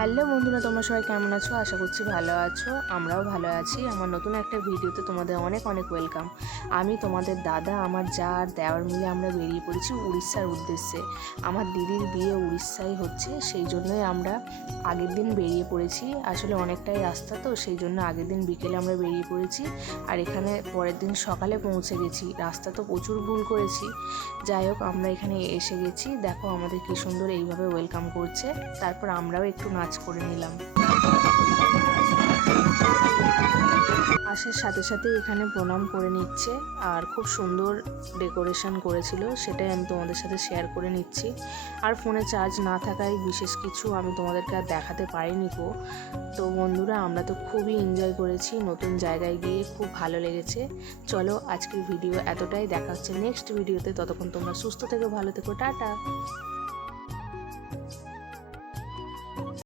Hello বন্ধুরা, তোমরা সবাই কেমন আছো? আশা করছি ভালো আছো। আমরাও ভালো আছি। আমার নতুন একটা ভিডিওতে তোমাদের অনেক অনেক ওয়েলকাম। আমি তোমাদের দাদা, আমার যা আর দেওয়ার মিলে আমরা বেরিয়ে পড়েছি উড়িষ্যার উদ্দেশ্যে। আমার দিদির বিয়ে উড়িষ্যায় হচ্ছে, সেই জন্যই আমরা আগের দিন বেরিয়ে পড়েছি। আসলে অনেকটাই রাস্তা, তো সেই জন্য আগের দিন বিকেলে আমরা বেরিয়ে পড়েছি আর এখানে পরের দিন সকালে পৌঁছে গেছি। রাস্তা তো প্রচুর ভুল করেছি, যাই হোক আমরা এখানে এসে গেছি। দেখো আমাদের কি সুন্দর এইভাবে ওয়েলকাম করছে। তারপর আমরাও একটু নাচ করে নিলাম। আসার সাথে সাথে এখানে প্রণাম করে নিচ্ছে আর খুব সুন্দর ডেকোরেশন করেছিল, সেটাই আমি তোমাদের সাথে শেয়ার করে নিচ্ছি। আর ফোনে চার্জ না থাকায় বিশেষ কিছু আমি তোমাদেরকে আর দেখাতে পারিনি গো। তো বন্ধুরা, আমরা তো খুবই এনজয় করেছি, নতুন জায়গায় গিয়ে খুব ভালো লেগেছে। চলো আজকের ভিডিও এতটাই, দেখা হচ্ছে নেক্সট ভিডিওতে। ততক্ষণ তোমরা সুস্থ থেকো, ভালো থেকো, টাটা।